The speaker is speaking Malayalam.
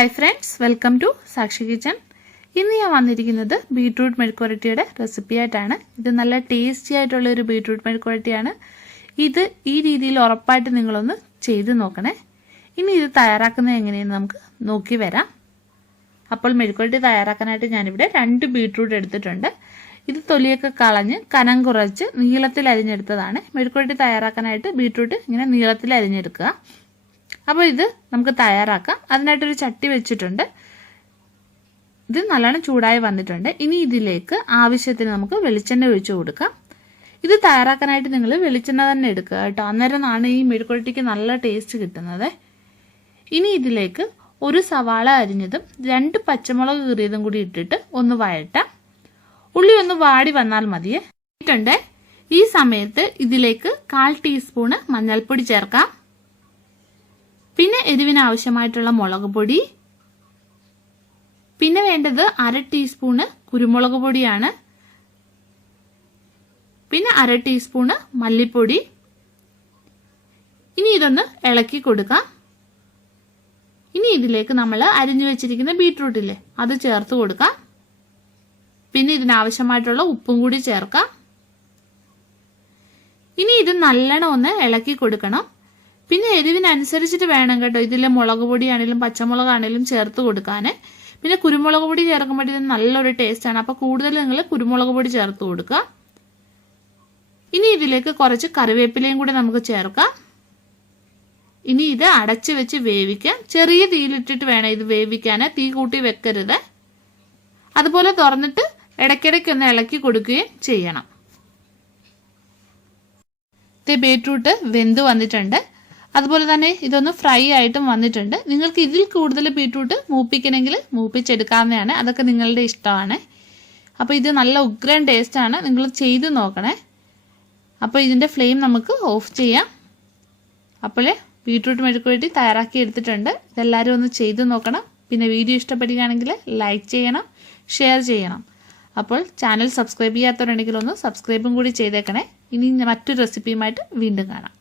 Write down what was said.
Hi friends, welcome to Sakshi Kitchen. ഇന്ന് ഞാൻ വന്നിരിക്കുന്നത് ബീട്രൂട്ട് മെഴുക്കുവരട്ടിയുടെ റെസിപ്പി ആയിട്ടാണ്. ഇത് നല്ല ടേസ്റ്റി ആയിട്ടുള്ള ഒരു ബീട്രൂട്ട് മെഴുക്കുവരട്ടിയാണ്. ഇത് ഈ രീതിയിൽ ഉറപ്പായിട്ട് നിങ്ങളൊന്ന് ചെയ്തു നോക്കണേ. ഇനി ഇത് തയ്യാറാക്കുന്നത് എങ്ങനെയെന്ന് നമുക്ക് നോക്കി വരാം. അപ്പോൾ മെഴുക്കുവരട്ടി തയ്യാറാക്കാനായിട്ട് ഞാനിവിടെ 2 ബീട്രൂട്ട് എടുത്തിട്ടുണ്ട്. ഇത് തൊലിയൊക്കെ കളഞ്ഞ് കനം കുറച്ച് നീളത്തിൽ അരിഞ്ഞെടുത്തതാണ്. മെഴുക്കുവരട്ടി തയ്യാറാക്കാനായിട്ട് ബീട്രൂട്ട് ഇങ്ങനെ നീളത്തിൽ അരിഞ്ഞെടുക്കുക. അപ്പോൾ ഇത് നമുക്ക് തയ്യാറാക്കാം. അതിനായിട്ടൊരു ചട്ടി വെച്ചിട്ടുണ്ട്. ഇത് നല്ലോണം ചൂടായി വന്നിട്ടുണ്ട്. ഇനി ഇതിലേക്ക് ആവശ്യത്തിന് നമുക്ക് വെളിച്ചെണ്ണ ഒഴിച്ചു കൊടുക്കാം. ഇത് തയ്യാറാക്കാനായിട്ട് നിങ്ങൾ വെളിച്ചെണ്ണ തന്നെ എടുക്കുക കേട്ടോ. അന്നേരമാണ് ഈ മെഴുക്കുവരട്ടിക്ക് നല്ല ടേസ്റ്റ് കിട്ടുന്നത്. ഇനി ഇതിലേക്ക് ഒരു സവാള അരിഞ്ഞതും 2 പച്ചമുളക് കീറിയതും കൂടി ഇട്ടിട്ട് ഒന്ന് വഴറ്റാം. ഉള്ളി ഒന്ന് വാടി വന്നാൽ മതിയേ. ഇട്ടുണ്ട്. ഈ സമയത്ത് ഇതിലേക്ക് 1/4 ടീസ്പൂണ് മഞ്ഞൾപ്പൊടി ചേർക്കാം. പിന്നെ എരിവിന് ആവശ്യമായിട്ടുള്ള മുളക് പൊടി, പിന്നെ വേണ്ടത് 1/2 ടീസ്പൂണ് കുരുമുളക് പൊടിയാണ്, പിന്നെ 1/2 ടീസ്പൂണ് മല്ലിപ്പൊടി. ഇനി ഇതൊന്ന് ഇളക്കി കൊടുക്കാം. ഇനി ഇതിലേക്ക് നമ്മൾ അരിഞ്ഞു വെച്ചിരിക്കുന്ന ബീട്രൂട്ടില്ലേ അത് ചേർത്ത് കൊടുക്കാം. പിന്നെ ഇതിനാവശ്യമായിട്ടുള്ള ഉപ്പും കൂടി ചേർക്കാം. ഇനി ഇത് നല്ലോണം ഒന്ന് ഇളക്കി കൊടുക്കണം. പിന്നെ എരിവിനനുസരിച്ചിട്ട് വേണം കേട്ടോ ഇതിലെ മുളക് പൊടിയാണെങ്കിലും പച്ചമുളകാണെങ്കിലും ചേർത്ത് കൊടുക്കാൻ. പിന്നെ കുരുമുളക് പൊടി ചേർക്കുമ്പോൾ ഇത് നല്ലൊരു ടേസ്റ്റാണ്. അപ്പോൾ കൂടുതൽ നിങ്ങൾ കുരുമുളക് പൊടി ചേർത്ത് കൊടുക്കുക. ഇനി ഇതിലേക്ക് കുറച്ച് കറിവേപ്പിലയും കൂടി നമുക്ക് ചേർക്കാം. ഇനി ഇത് അടച്ചു വെച്ച് വേവിക്കാം. ചെറിയ തീയിലിട്ടിട്ട് വേണം ഇത് വേവിക്കാൻ, തീ കൂട്ടി വെക്കരുത്. അതുപോലെ തുറന്നിട്ട് ഇടയ്ക്കിടയ്ക്കൊന്ന് ഇളക്കി കൊടുക്കുകയും ചെയ്യണം. ബീട്രൂട്ട് വെന്ത് വന്നിട്ടുണ്ട്. അതുപോലെ തന്നെ ഇതൊന്ന് ഫ്രൈ ആയിട്ടും വന്നിട്ടുണ്ട്. നിങ്ങൾക്ക് ഇതിൽ കൂടുതൽ ബീട്രൂട്ട് മൂപ്പിക്കണമെങ്കിൽ മൂപ്പിച്ചെടുക്കാവുന്നതാണ്. അതൊക്കെ നിങ്ങളുടെ ഇഷ്ടമാണ്. അപ്പോൾ ഇത് നല്ല ഉഗ്രൻ ടേസ്റ്റാണ്. നിങ്ങൾ ചെയ്ത് നോക്കണേ. അപ്പോൾ ഇതിൻ്റെ ഫ്ലെയിം നമുക്ക് ഓഫ് ചെയ്യാം. അപ്പോൾ ബീട്രൂട്ട് മെഴുക്കുവരട്ടി തയ്യാറാക്കി എടുത്തിട്ടുണ്ട്. ഇതെല്ലാവരും ഒന്ന് ചെയ്ത് നോക്കണം. പിന്നെ വീഡിയോ ഇഷ്ടപ്പെടുകയാണെങ്കിൽ ലൈക്ക് ചെയ്യണം, ഷെയർ ചെയ്യണം. അപ്പോൾ ചാനൽ സബ്സ്ക്രൈബ് ചെയ്യാത്തവരുണ്ടെങ്കിൽ ഒന്ന് സബ്സ്ക്രൈബും കൂടി ചെയ്തേക്കണേ. ഇനി മറ്റൊരു റെസിപ്പിയുമായിട്ട് വീണ്ടും കാണാം.